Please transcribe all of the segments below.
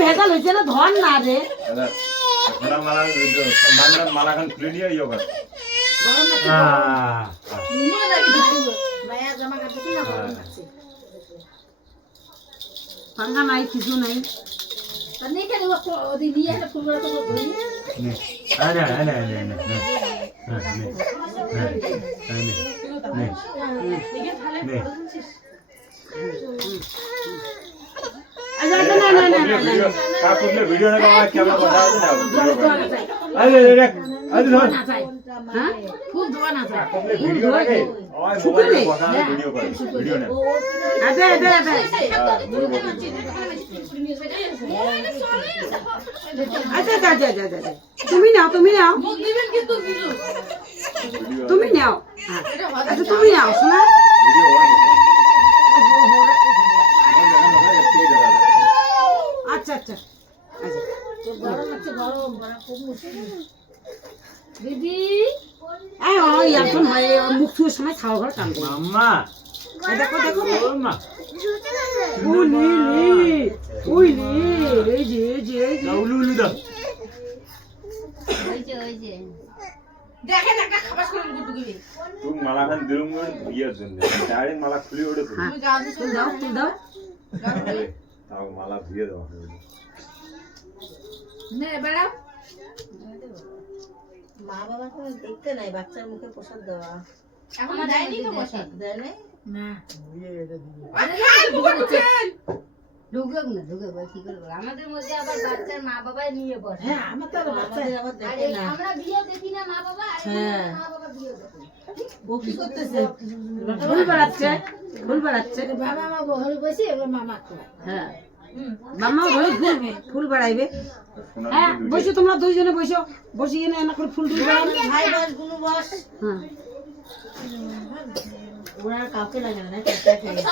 ভেজাল হয়েছে না ধন না রে মালাখান খুলে নিয়ে ইয়োগা পাঙ্গা নাই কিছু নাই ভিডিও না ক্যামেরা কথা ফুল ধোয়া না যায় ভিডিও লাগে ওই মোবাইলে কথা ভিডিও করে ভিডিও না আদে আদে আদে আচ্ছা আচ্ছা আচ্ছা তুমি নাও তুমি নাও আচ্ছা তুমি নাও শোনা আচ্ছা আচ্ছা দিদি এখন মুখ চুয়ের সময় খাওয়া ঘর কাম করে মাম্মা দেখো দেখো মা এই যে উলু দাও দেখেন একটা খাবার করে গুটুকি তুমি মালাখান দিলুম বিয়ের জন্য ডাইরেক্ট মালা খুলে ওড়ে তুমি দাও তাও মালা দিয়ে দাও নে বেড়াও মা বাবা তো দেখতে নাই বাচ্চার মুখে প্রসাদ দেওয়া এখন দেয়নি তো প্রসাদ দেয় নাই না আমাদের মধ্যে আবার বাচ্চার মা বাবাই নিয়ে বসে হ্যাঁ আমার তো বাচ্চা আবার দেখে না আমরা বিয়ে দেখি না মা বাবা হ্যাঁ মা বাবা বিয়ে দেখে ও কি করতেছে ফুল বাড়াচ্ছে বাবা মা বহল বসে এবার মামা খায় হ্যাঁ মামা ফুল বাড়াইবে হ্যাঁ বসো তোমরা দুইজনে বসিয়ে না এনা করে ফুল বাড়াবে ভাই বস গুনু বস হ্যাঁ ওরা কাউকে লাগে না চারটা খেয়ে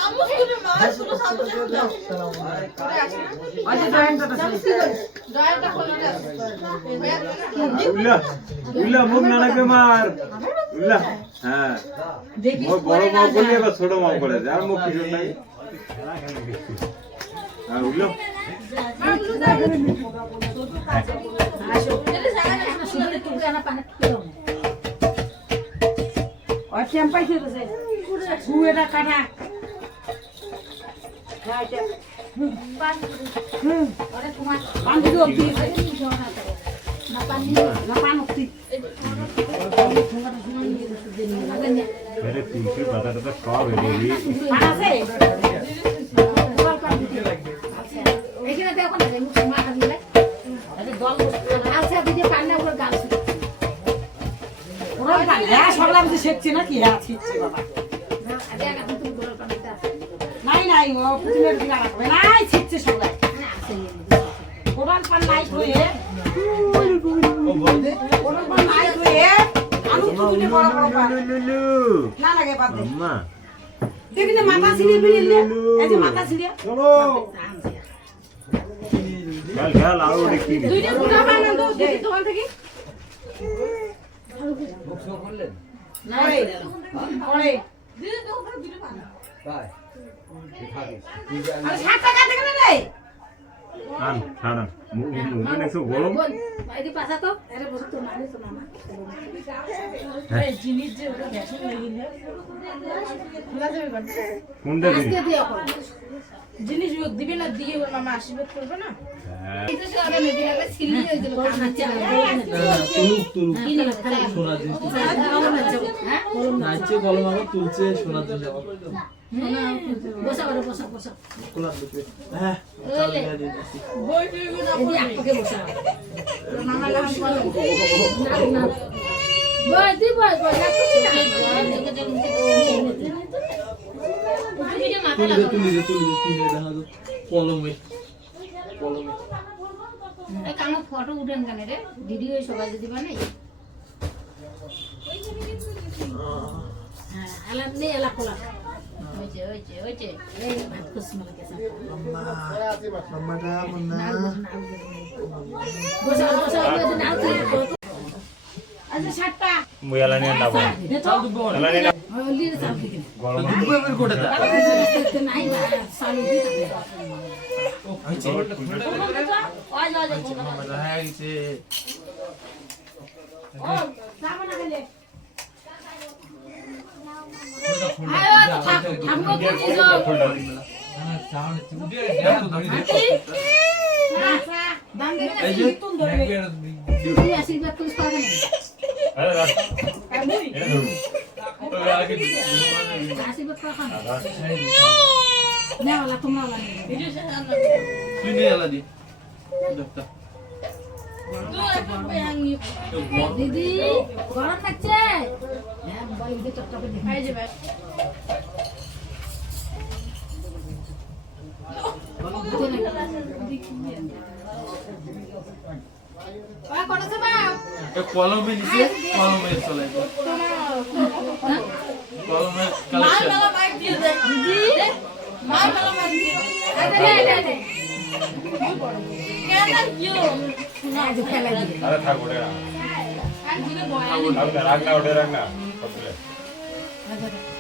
উল্লা মুখ না লাগবে মার উল্লা হ্যাঁ বড় মাও করলে এবার ছোট মাও করে আর মুখ কিছু নাই হ্যাঁ উল্লা পাইছে তো সে গুয়েটা কাটা পান দিও না পান উঠতি मेरे तुलसी पता तो कब है बेबी পান আছে এখানে দেখো না মুখ মা দিলে দল আচ্ছা দিদি পান্না করে গাল পুরো পান হ্যাঁ সরলাম যে শেখছে নাকি হ্যাঁ শিখছে বাবা আগে আগে তুমি গোল পান্না আছে নাই ও পুতুলের দিলা রাখবে নাই শিখছে সবাই না আছে পুরো পান নাই হয়ে পুরো পান নাই হয়ে আলু পুতুলে বড় বড় পান না লাগে বাদ দে अम्मा দেখি না মাথা ছিড়ে ফেললে এই যে মাথা ছিড়ে चलो चल चल आओ देखी দুইটা গুড়া বানান দাও দেখি দোকান থেকে আরে 60 টাকা থেকে রে आन खाना मुंह में से गरम এদি পাছা তো আরে বসে তো মানে তো মামা এই জিনিস যে ওটা গ্যাসে লাগিলে খোলা যাবে কোন कुंडा दी আজকে দিও এখন জিনিস দিবে না দিয়ে ওর মামা আশীর্বাদ করবে না এই তো সরে মেদি লাগলে ছিলি হয়ে গেল কানা চা তুলুক সোনা জিনিস হ্যাঁ নাচছে কলম আবার তুলছে সোনার জিনিস আবার বসা করে বসা কোলার দিকে হ্যাঁ ওলে বই পিবি না এদি আপকে বসা মামা লাম করে না বই দি বই বই না কিছু না তুলি দে কিনে দেখা তো কলমে কানো ফটো উঠেন কেন রে ভিডিও সবাই যদি বানাই হ্যাঁ আলাম নেই এলা খোলা এই ভাত করছি মালা কেসা মাম্মাটা মুন্না বসে বসে নাও আচ্ছা সাতটা মুয়ালা নিয়ে নাও চাল দুব্বো মুয়ালা নিয়ে নাও লির চাল দিকে দুব্বো এর কোটে দা নাই বা সালু দিতে হইছে মাম্মাটা হয়ে গেছে ও যাবে না খেলে আয় ঠাকুর করছি যাও দাম দিবে না তুই ধরবে তুই আশীর্বাদ করিস পাবে না আরে রাখ এটা ধরু আশীর্বাদ করা খান না वाला তোমরা वाला তুই নিয়ে আলা দি দেখতা দিদি গরম লাগছে হ্যাঁ মোবাইল দিয়ে টপটপে দেখাই যাবে কলমে নিচে কলমে চলে কলমে কালেকশন আরে থাক ওটা রাখ না ওটা রাখ না সব